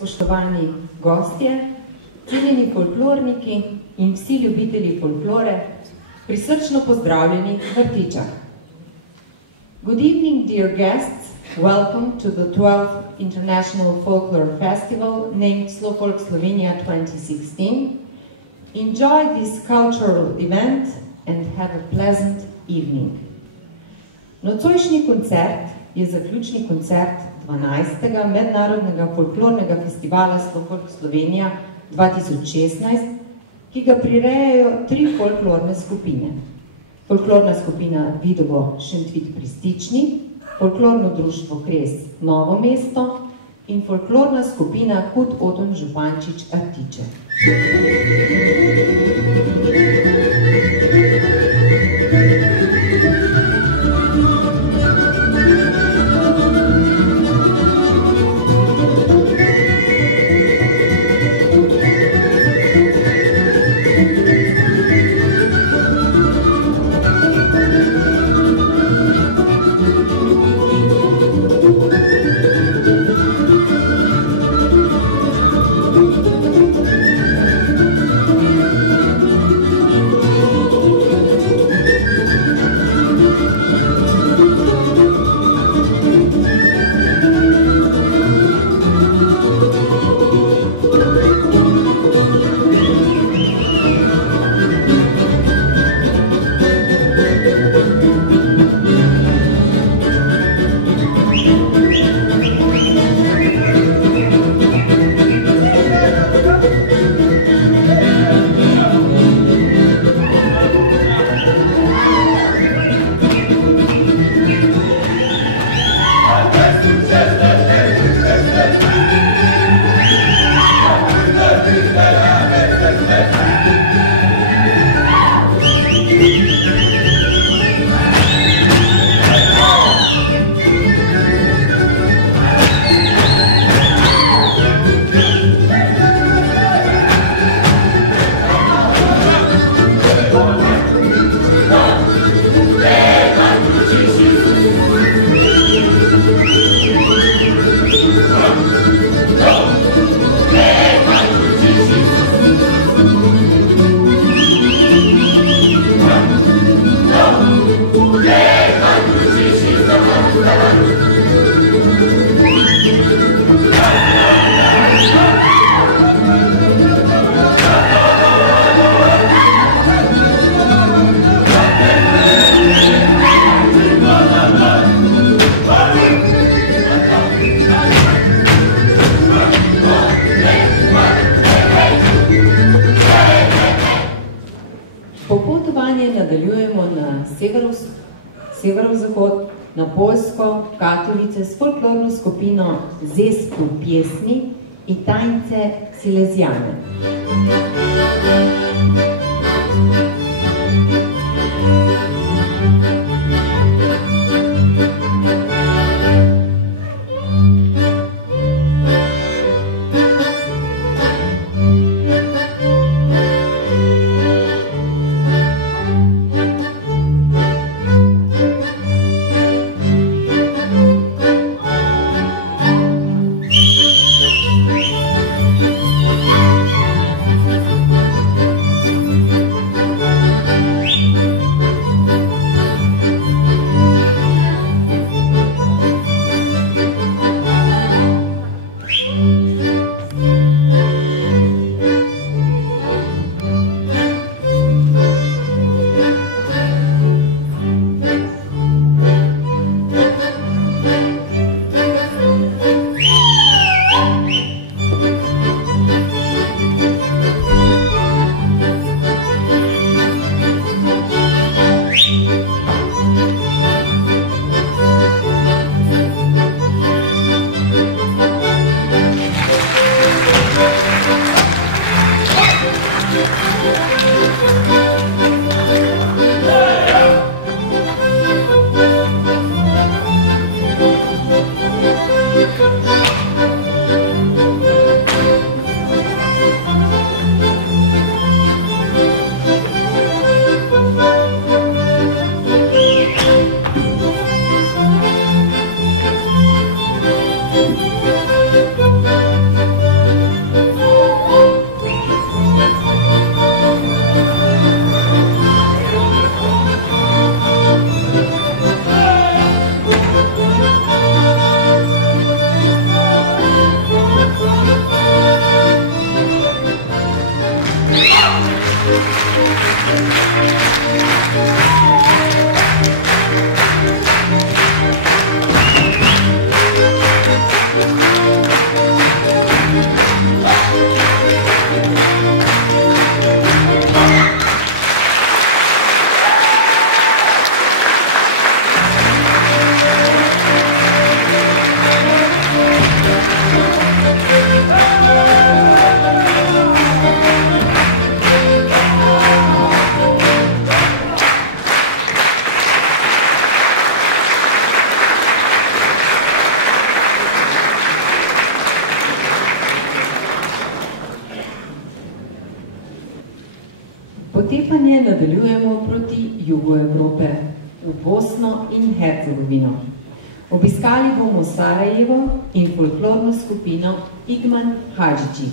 spoštovani gostje, cenjeni folklorniki in vsi ljubitelji folklore, prisrčno pozdravljeni v Rtičah. Good evening, dear guests. Welcome to the 12th International Folklore Festival named Slowfolk Slovenia 2016. Enjoy this cultural event and have a pleasant evening. Nocojšnji koncert je zaključni koncert 12. Mednarodnega folklornega festivala Slowfolk Slovenija 2016, ki ga prirejajo 3 folklorne skupine. Folklorna skupina Vidovo Šentvit pri Stični, folklorno društvo Kres Novo mesto in folklorna skupina Hud Oton Župančič Rtiče. Severozahod, na Poljsko, Katovice s folklorno skupino Zesku pjesmi i Tajnce Silezijane. Potepanje nadaljujemo proti jugu Evrope, v Bosno in Hercegovino. Obiskali bomo Sarajevo in folklorno skupino Igman Hadžići.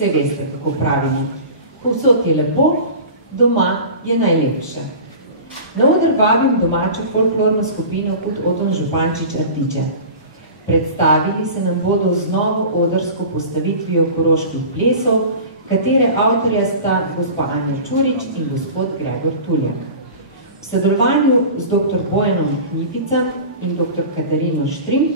Vse veste, kako pravili. Povsod je lepo, doma je najlepše. Na oder vabim domačo folklorno skupino kot Oton Župančič Artiče. Predstavili se nam bodo z novo odrsko postavitvijo koroških plesov, katere avtorja sta gospa Anja Čurič in gospod Gregor Tuljak. V sodelovanju z dr. Bojanom Knipica in dr. Katarino Štrim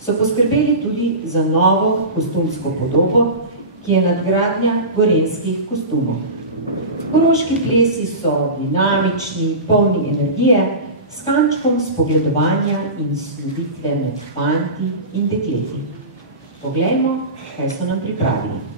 so poskrbeli tudi za novo kostumsko podobo, ki je nadgradnja gorenskih kostumov. Koroški plesi so dinamični, polni energije, s kančkom spogledovanja in slubitve med fanti in dekleti. Poglejmo, kaj so nam pripravili.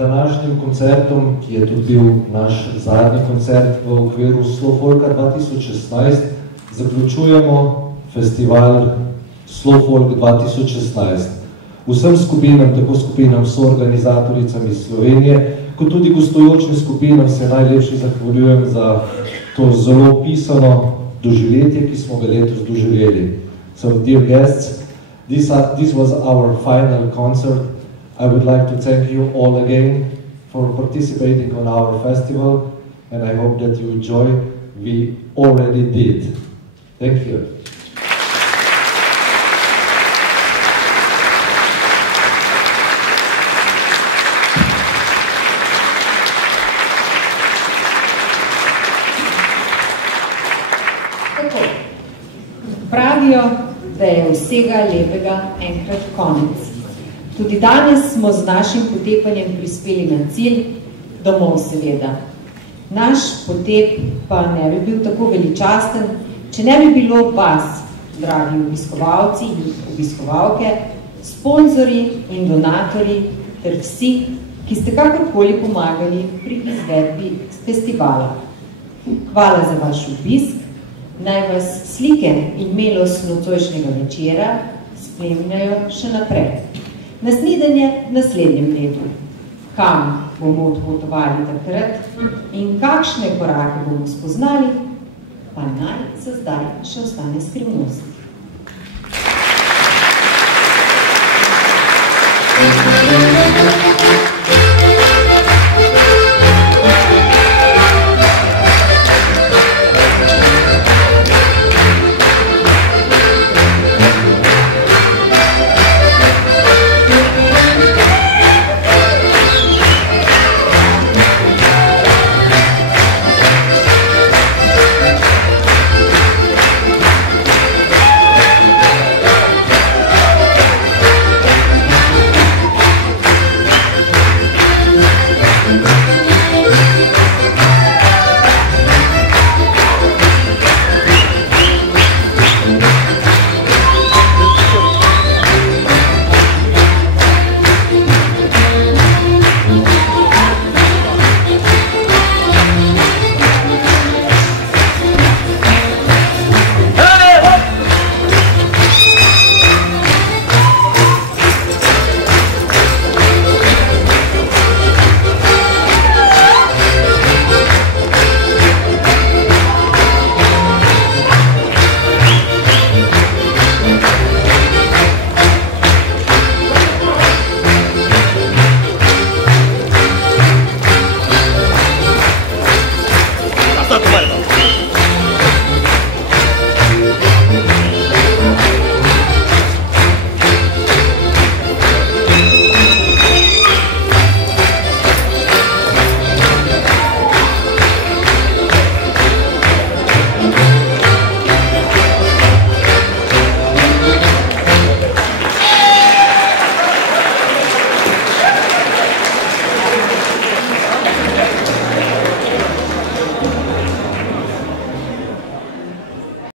današnjim koncertom, ki je tudi bil naš zadnji koncert v okviru Slow Folka 2016, zaključujemo festival Slow Folk 2016. Vsem skupinam, tako skupinam soorganizatoricam iz Slovenije, kot tudi gostujočim skupinam se najlepše zahvaljujem za to zelo pisano doživetje, ki smo ga letos doživeli. So, dear guests, this was our final concert. I would like to thank you all again for participating on our festival, and I hope that you enjoy. We already did. Thank you. Pravijo, da je vsega lepega enkrat konec. Tudi danes smo z našim potepanjem prispeli na cilj, domov seveda. Naš potep pa ne bi bil tako veličasten, če ne bi bilo vas, dragi obiskovalci in obiskovalke, sponzorji in donatorji, ter vsi, ki ste kakorkoli pomagali pri izvedbi festivala. Hvala za vaš obisk. Naj vas slike in milost nocojšnjega večera spremljajo še naprej. Na snidenje v naslednjem letu. Kam bomo odpotovali takrat in kakšne korake bomo spoznali, pa naj za zdaj še ostane skrivnost. Thank you.